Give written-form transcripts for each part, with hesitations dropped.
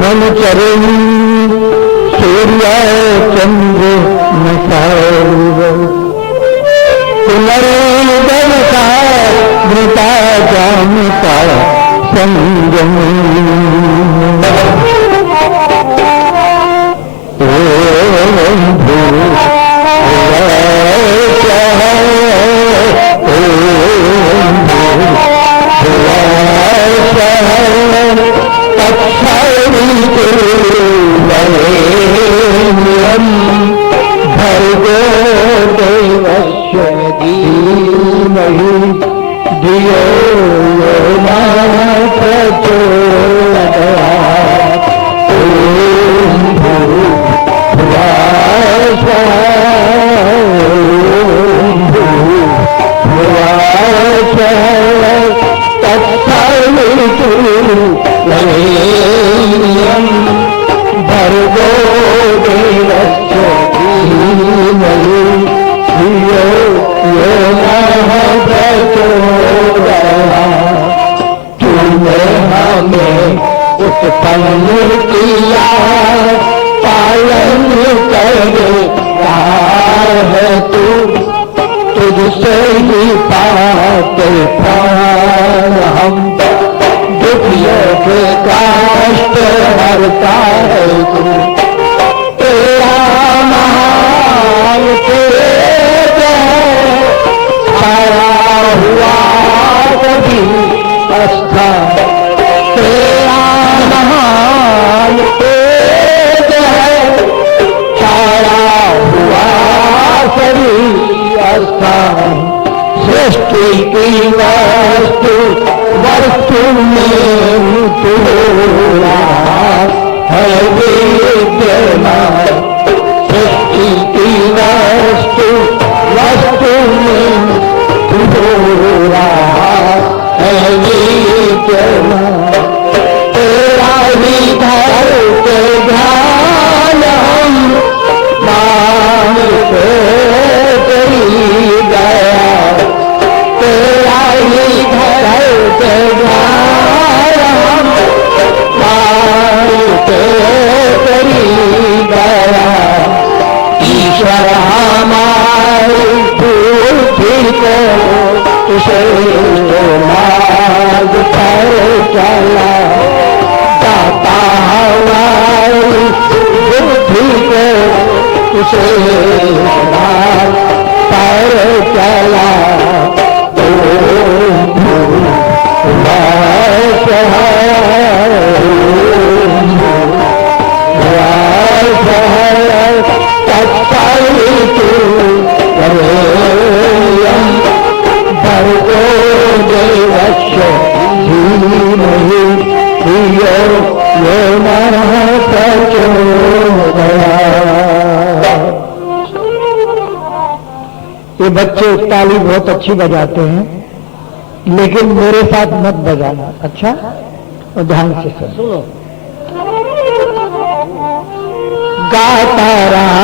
मन चरण सूर्य चंद्र नसार पुनर्दन का मृता जानता संगम ओम भूर्भुवः भर्गो देवस्य धीमहि धियो यो नः प्रचोदयात्। ओम भूर्भुवः तत्सवितुर्वरेण्यं भर्गो देवस्य धीमहि धियो यो नः प्रचोदयात्। तूने हमें उत्पन्न किया पालन करता है तू, तुझसे ही पाते प्राण हम, दुखियों के कष्ट हरता है तू। तेरा महान तेज छाया हुआ कभी स्थान, तेरा महान तेज है छाया हुआ सभी स्थान। सृष्टि की वस्तु वस्तु में तू है विद्यमान। सृष्टि की वस्तु वस्तु में तू है विद्यमान। तेरा ही धरते ध्यान हम मानते तेरी दया। तेरा ही धरते ध्यान हम मानते तेरी दया। ईश्वर हमारी बुद्धि को तुझे मार्ग पर चला, दाता हमारी बुद्धि को तुझे मार्ग पर चला। ओम भूर्भुवः तत्सवितुर्वरेण्यं भर्गो देवस्य धीमहि धियो यो नः प्रचोदयात्। ये बच्चे ताली बहुत अच्छी बजाते हैं, लेकिन मेरे साथ मत बजाना, अच्छा? और ध्यान से सुनो। गाता रहा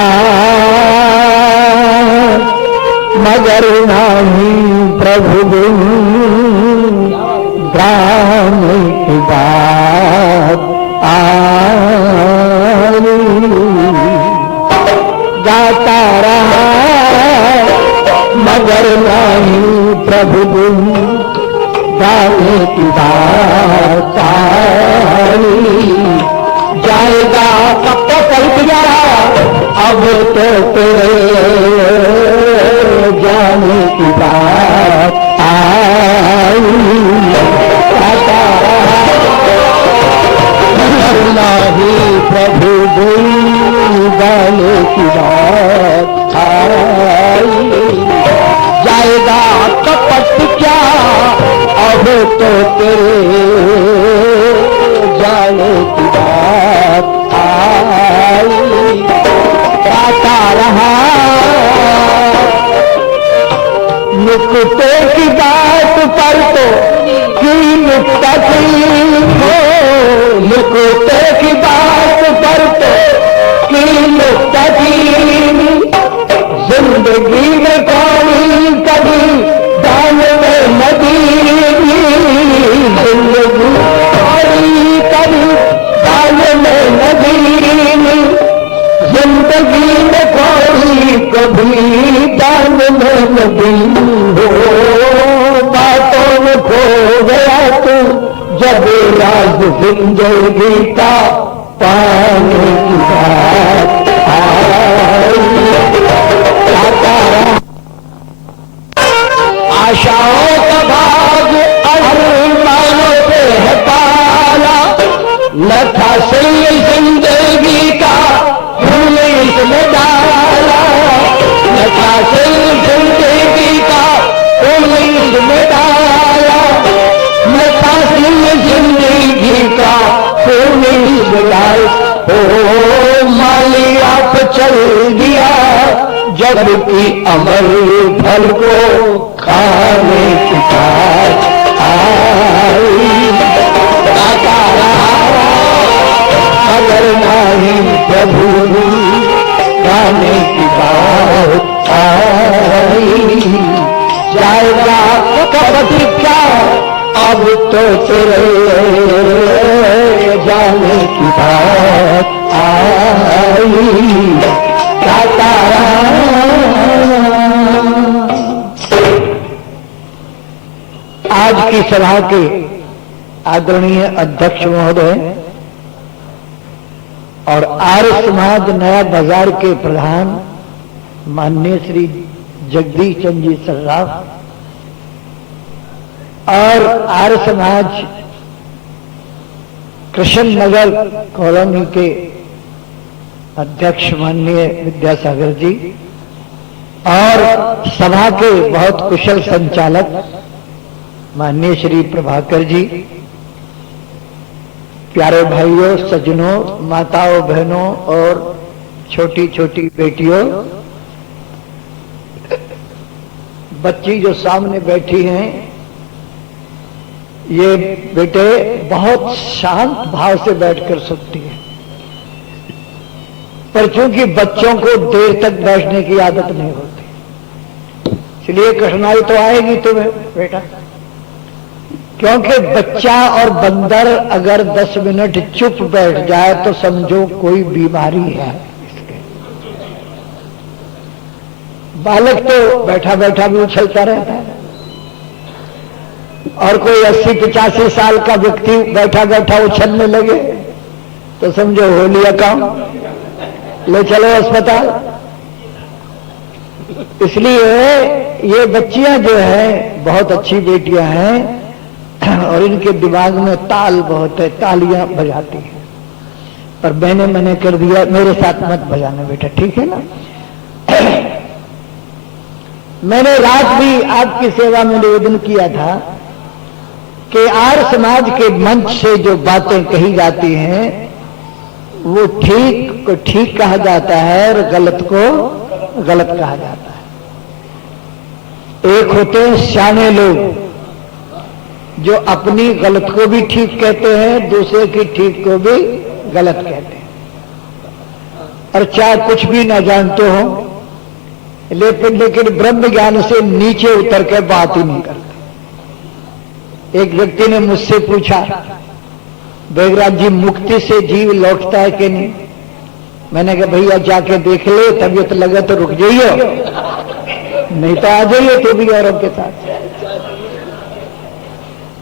मगर नहीं प्रभु बिन ग्राम की बात आई। गाता रहा मगर नहीं प्रभु बिन गाने की बात आई। जाएगा कब तो कल गया अब तो तेरे जाने की बात आई। नहीं प्रभु गाने की बात आई। जाएगा कपट क्या अब तो तेरे जाने की बात आई। गाता रहा नुक्ते की बात पर तो की नुक्ता हो, नुक्ते की बात पर तो की नुक्ता जिंदगी में पानी कभी दान में नदी, जिंदगी पानी कभी दान में जिंदगी में कोई कभी दान में लगी हो, बातों में खो गया तू जब राज जिंदगी का पाने की बात आई। आशाओं का भाग अरमानों से है पाला, न था सिल जिंदगी का फूल इसमें डाला, न था सिल जिंदगी का फूल इसमें डाला, न था सिल जिंदगी का फूल इसमें डाला। ओ माली आप चल दिया जबकि अमर फल को खाने की बात आई। अगर नहीं प्रभु खाने की बात आई, जाएगा कब क्या अब तो तेरे जाने की बात आई। आज की सभा के आदरणीय अध्यक्ष महोदय और आर्य समाज नया बाजार के प्रधान माननीय श्री जगदीश चंद्र जी सर्राफ और आर्य समाज कृष्ण नगर कॉलोनी के अध्यक्ष माननीय विद्यासागर जी और सभा के बहुत कुशल संचालक माननीय श्री प्रभाकर जी, प्यारे भाइयों, सज्जनों, माताओं, बहनों और छोटी छोटी बेटियों, बच्ची जो सामने बैठी हैं, ये बेटे बहुत शांत भाव से बैठकर सुनती है, पर चूंकि बच्चों को देर तक बैठने की आदत नहीं होती, इसलिए कठिनाई तो आएगी तुम्हें बेटा, क्योंकि बच्चा और बंदर अगर 10 मिनट चुप बैठ जाए तो समझो कोई बीमारी है इसके। बालक तो बैठा बैठा भी उछलता रहता है और कोई 80-85 साल का व्यक्ति बैठा बैठा उछलने लगे तो समझो हो लिया काम, ले चलो अस्पताल। इसलिए ये बच्चियां जो है बहुत अच्छी बेटियां हैं और इनके दिमाग में ताल बहुत है, तालियां बजाती हैं, पर मैंने कर दिया मेरे साथ मत बजाना बेटा, ठीक है ना। मैंने रात भी आपकी सेवा में निवेदन किया था कि आर्य समाज के मंच से जो बातें कही जाती हैं वो ठीक को ठीक कहा जाता है और गलत को गलत कहा जाता है। एक होते हैं सियाने लोग जो अपनी गलत को भी ठीक कहते हैं, दूसरे की ठीक को भी गलत कहते हैं, और चाहे कुछ भी ना जानते हो लेकिन ब्रह्म ज्ञान से नीचे उतर के बात ही नहीं करते। एक व्यक्ति ने मुझसे पूछा, बेगराज जी मुक्ति से जीव लौटता है कि नहीं? मैंने कहा भैया जाके देख ले, तबीयत लगे तो रुक जाइए, नहीं तो आ जाइए तो भी औरों के साथ।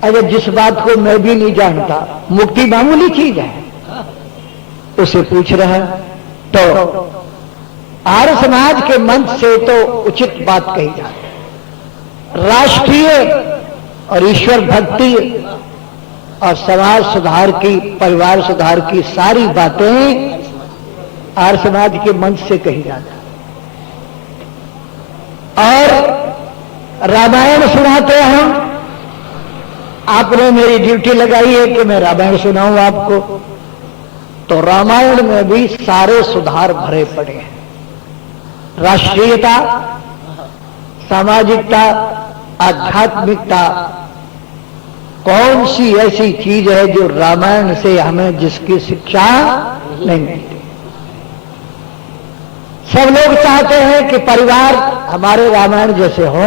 अगर जिस बात को मैं भी नहीं जानता, मुक्ति मामूली चीज है, उसे पूछ रहा है, तो आर्य समाज के मंच से तो उचित बात कही जाती है। राष्ट्रीय और ईश्वर भक्ति और समाज सुधार की, परिवार सुधार की सारी बातें आर्य समाज के मंच से कही जाती है। और रामायण सुनाते हैं, आपने मेरी ड्यूटी लगाई है कि मैं रामायण सुनाऊं आपको, तो रामायण में भी सारे सुधार भरे पड़े हैं। राष्ट्रीयता, सामाजिकता, आध्यात्मिकता, कौन सी ऐसी चीज है जो रामायण से हमें जिसकी शिक्षा नहीं मिलती? सब लोग चाहते हैं कि परिवार हमारे रामायण जैसे हो।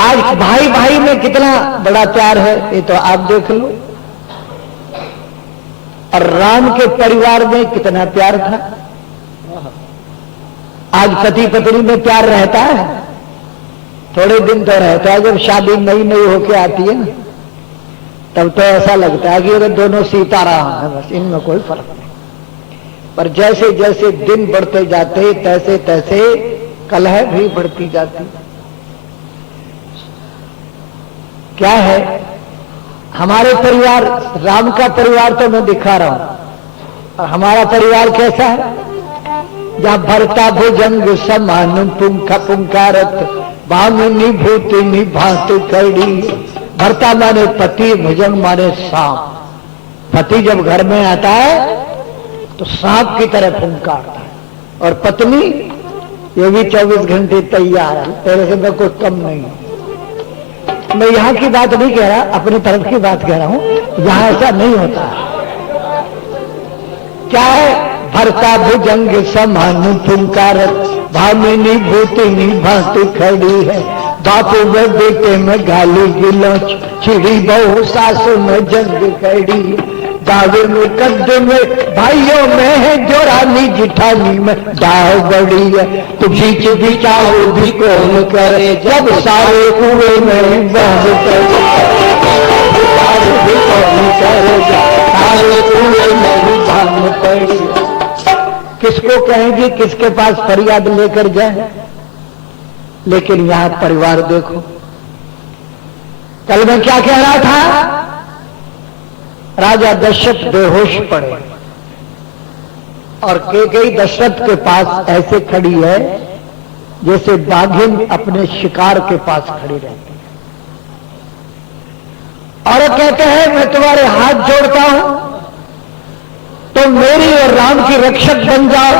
आज भाई भाई में कितना बड़ा प्यार है, ये तो आप देख लो। और राम के परिवार में कितना प्यार था। आज पति पत्नी में प्यार रहता है, थोड़े दिन तो रहता है, जब शादी नई नई होके आती है ना, तब तो ऐसा लगता है कि ये दोनों सीताराम है, बस इनमें कोई फर्क नहीं। पर जैसे जैसे दिन बढ़ते जाते तैसे तैसे कलह भी बढ़ती जाती। क्या है हमारे परिवार, राम का परिवार तो मैं दिखा रहा हूं, और हमारा परिवार कैसा है, जहां भरता भुजंग समान पुंखा पुंकारत भामिनी भूति निभात कड़ी। भरता माने पति, भुजंग माने सांप। पति जब घर में आता है तो सांप की तरह फुंकारता है, और पत्नी ये भी 24 घंटे तैयार है, तेरे से मैं कोई कम नहीं हूं। मैं यहां की बात नहीं कह रहा, अपनी तरफ की बात कह रहा हूं, यहां ऐसा नहीं होता है। क्या है, भरता भुजंग समान फुंकारत भामिनी भूति निभाती खड़ी है। बापू में बेटे में गाली गिलोच छिड़ी बहू सासू में जंग कड़ी। दावे में कद्दे में भाइयों में है जो रानी जिठानी में डाह बड़ी है। तो बीच बिचाओ भी कौन करे जब सारे कुएं में बह करे। भी कौन करे सारे कुएं में भांग पड़ी। किसको कहेंगे, किसके पास फरियाद लेकर जाए। लेकिन यहां परिवार देखो, कल मैं क्या कह रहा था, राजा दशरथ बेहोश पड़े और कैकेयी दशरथ के पास ऐसे खड़ी है जैसे बाघिन अपने शिकार के पास खड़ी रहती है। और वो कहते हैं मैं तुम्हारे हाथ जोड़ता हूं, तो मेरी और राम की रक्षक बन जाओ।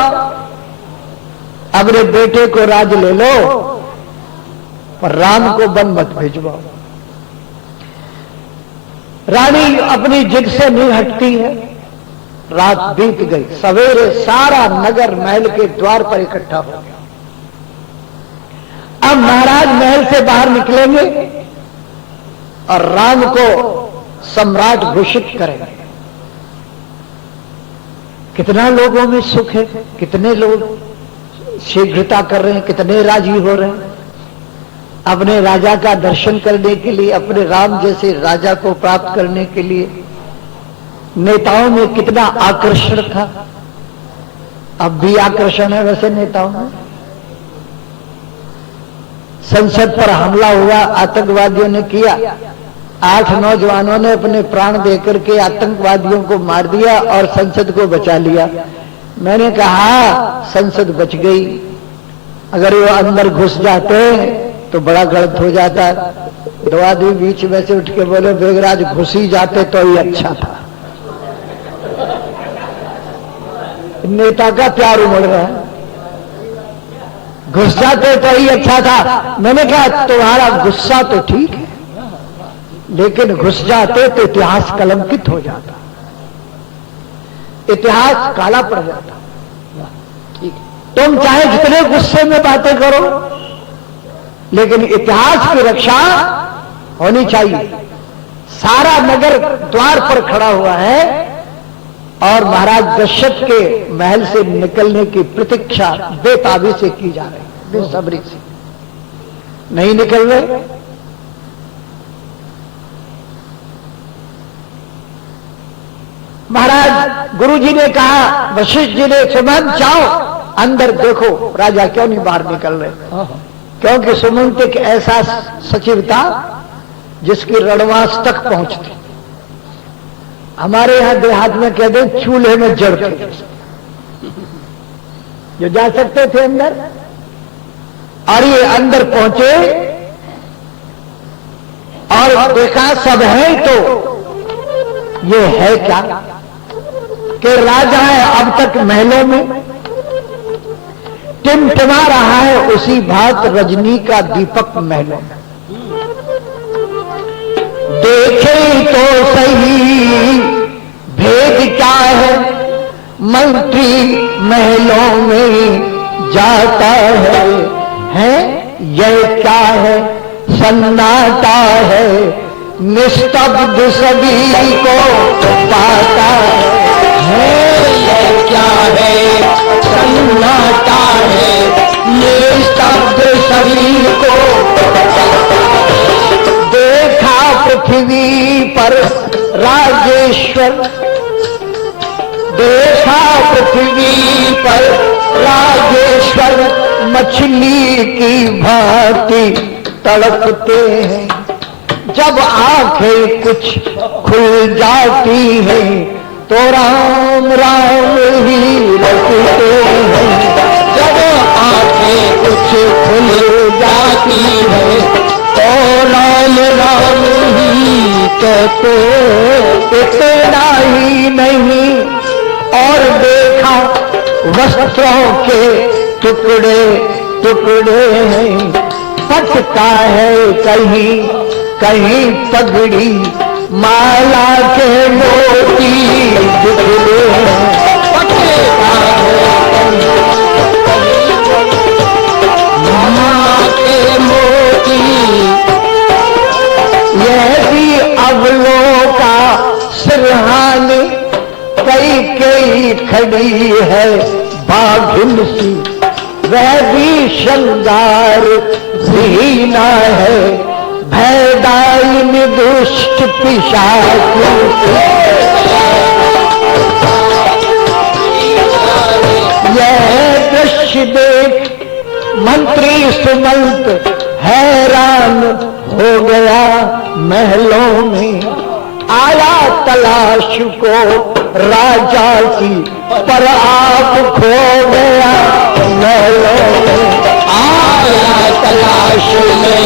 अपने बेटे को राज ले लो, पर राम को वन मत भिजवाओ। रानी अपनी जिद से नहीं हटती है। रात बीत गई, सवेरे सारा नगर महल के द्वार पर इकट्ठा हो गया। अब महाराज महल से बाहर निकलेंगे और राम को सम्राट घोषित करेंगे। कितना लोगों में सुख है, कितने लोग शीघ्रता कर रहे हैं, कितने राजी हो रहे हैं अपने राजा का दर्शन करने के लिए, अपने राम जैसे राजा को प्राप्त करने के लिए। नेताओं में कितना आकर्षण था, अब भी आकर्षण है वैसे नेताओं में। संसद पर हमला हुआ, आतंकवादियों ने किया, 8 नौजवानों ने अपने प्राण देकर के आतंकवादियों को मार दिया और संसद को बचा लिया। मैंने कहा संसद बच गई, अगर वो अंदर घुस जाते तो बड़ा गलत हो जाता। 2 आदमी बीच में से उठ के बोले बेगराज घुस ही जाते तो ही अच्छा था। नेता का प्यार उमड़ रहा है, घुस जाते तो ही अच्छा था। मैंने कहा तुम्हारा गुस्सा तो ठीक है, लेकिन घुस जाते तो इतिहास कलंकित हो जाता, इतिहास काला पड़ जाता। तुम चाहे जितने गुस्से में बातें करो, लेकिन इतिहास की रक्षा होनी चाहिए। सारा नगर द्वार पर खड़ा हुआ है और महाराज दशरथ के महल से निकलने की प्रतीक्षा बेताबी से की जा रही है, बेसब्री से। नहीं निकल रहे। महाराज गुरुजी ने कहा, वशिष्ठ जी ने, सुमंत जाओ अंदर देखो राजा क्यों नहीं बाहर निकल रहे। क्योंकि सुमंत एक ऐसा सचिव था जिसकी रणवास तक पहुंचती। हमारे यहां देहात में कहते हैं चूल्हे में जड़ के जो जा सकते थे अंदर, और ये अंदर पहुंचे और देखा सब है, तो ये है क्या कि राजा है अब तक महलों में टिमटिमा रहा है, उसी भात रजनी का दीपक महलों में। देखे तो सही भेद क्या है, मंत्री महलों में जाता है यह क्या है, सन्नाटा है, निस्तब्ध सभी को पाता है। ये क्या है सन्नाटा है, ये स्तब्ध शरीर को देखा पृथ्वी पर राजेश्वर, देखा पृथ्वी पर राजेश्वर, मछली की भांति तड़पते हैं। जब आंखें कुछ खुल जाती हैं तो राम राम ही रटते हैं। जब आंखें कुछ खुल जाती हैं तो राम राम ही कहते। इतना ही नहीं और देखा वस्त्रों के टुकड़े टुकड़े हैं, फटता है कहीं कहीं पगड़ी, माला के मोती बिखरे हैं, फटता है माला के मोती। यह भी अवलों का सिरहाने, कई कई खड़ी है बाघिन सी, वह भी श्रृंगार विहीना है, भयदायिनी दुष्ट पिशाचों से। यह दृश्य देख मंत्री सुमंत हैरान हो गया, महलों में आया तलाश को राजा की, पर आप खो गया महलों में। आया तलाश में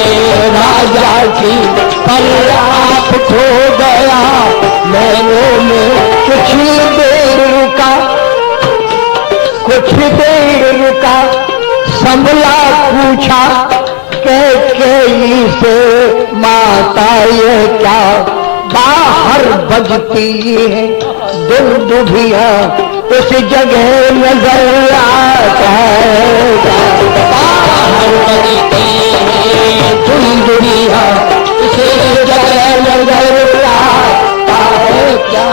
राजा की, पर आप खो गया महलों में। कुछ देर रुका, कुछ देर रुका, संभला पूछा कैकेयी से, माता ये क्या बाहर बजती है दुंदुभिया, उस जगह नजर आता है। बाहर बजती है दुंदुभिया, उस जगह नजर आता है क्या।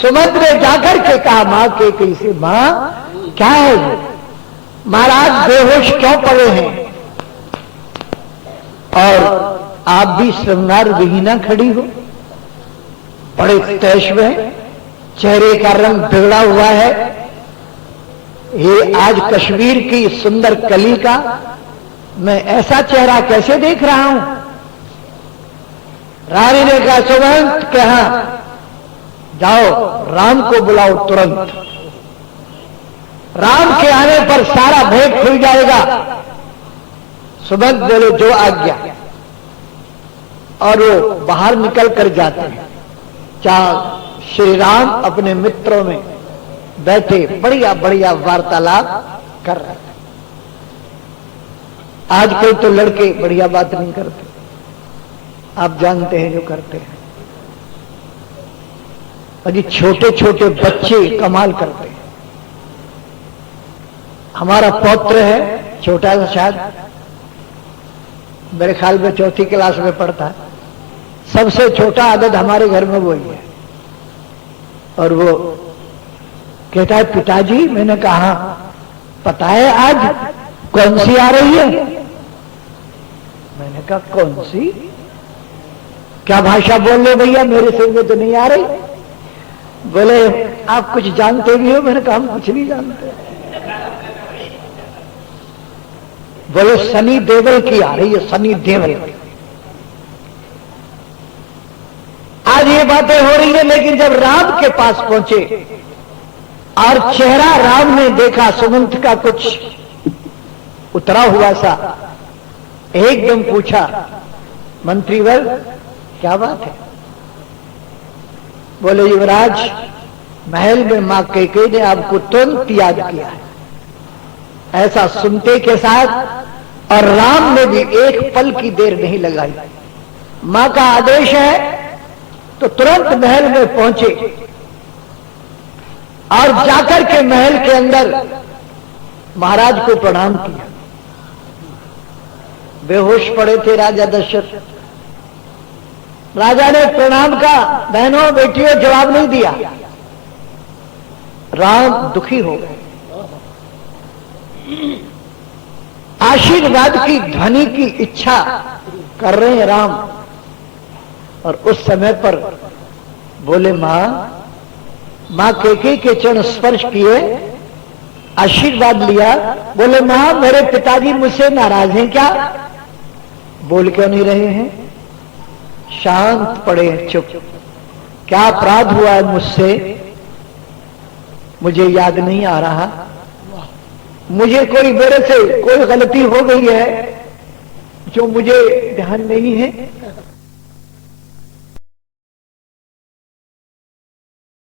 सुमंत ने जाकर के कहा माँ के कैसे, माँ क्या है महाराज बेहोश क्यों पड़े हैं, और आप भी श्रृंगार विहीना खड़ी हो, बड़े तैश्व है, चेहरे का रंग बिगड़ा हुआ है, ये आज कश्मीर की सुंदर कली का मैं ऐसा चेहरा कैसे देख रहा हूं। रानी ने कहा सुमंत कहा जाओ राम को बुलाओ तुरंत, राम के आने पर सारा भेद खुल जाएगा। सुमंत बोले जो आज्ञा, और वो बाहर निकल कर जाते हैं। जहां श्री राम अपने मित्रों में बैठे बढ़िया बढ़िया वार्तालाप कर रहे थे। आजकल तो लड़के बढ़िया बात नहीं करते, आप जानते हैं जो करते हैं, और ये छोटे छोटे बच्चे कमाल करते हैं। हमारा पौत्र है छोटा सा, शायद मेरे ख्याल में चौथी क्लास में पढ़ता है, सबसे छोटा आदत हमारे घर में वही है। और वो कहता है पिताजी, मैंने कहा पता है आज कौन सी आ रही है। मैंने कहा कौन सी, क्या भाषा बोल रहे भैया, मेरे सिर में तो नहीं आ रही। बोले आप कुछ जानते भी हो। मैंने कहा हम कुछ नहीं जानते। बोले सनी देओल की आ रही है, सनी देओल की। आज ये बातें हो रही है, लेकिन जब राम के पास पहुंचे और चेहरा राम ने देखा सुमंत का कुछ उतरा हुआ सा, एकदम पूछा मंत्रीवर क्या बात है। बोले युवराज, महल में मां कैकेयी ने आपको तुरंत याद किया है। ऐसा सुनते के साथ और राम ने भी एक पल की देर नहीं लगाई। मां का आदेश है तो तुरंत महल में पहुंचे और जाकर के महल के अंदर महाराज को प्रणाम किया। बेहोश पड़े थे राजा दशरथ। राजा ने प्रणाम का बहनों बेटियों जवाब नहीं दिया। राम दुखी हो गए। आशीर्वाद की ध्वनि की इच्छा कर रहे हैं राम, और उस समय पर बोले मां कैकेयी के चरण स्पर्श किए, आशीर्वाद लिया। बोले मां मेरे पिताजी मुझसे नाराज हैं क्या? बोल क्यों नहीं रहे हैं? शांत पड़े, चुप। क्या अपराध हुआ है मुझसे? मुझे याद नहीं आ रहा। मुझे कोई मेरे से कोई गलती हो गई है जो मुझे ध्यान नहीं है।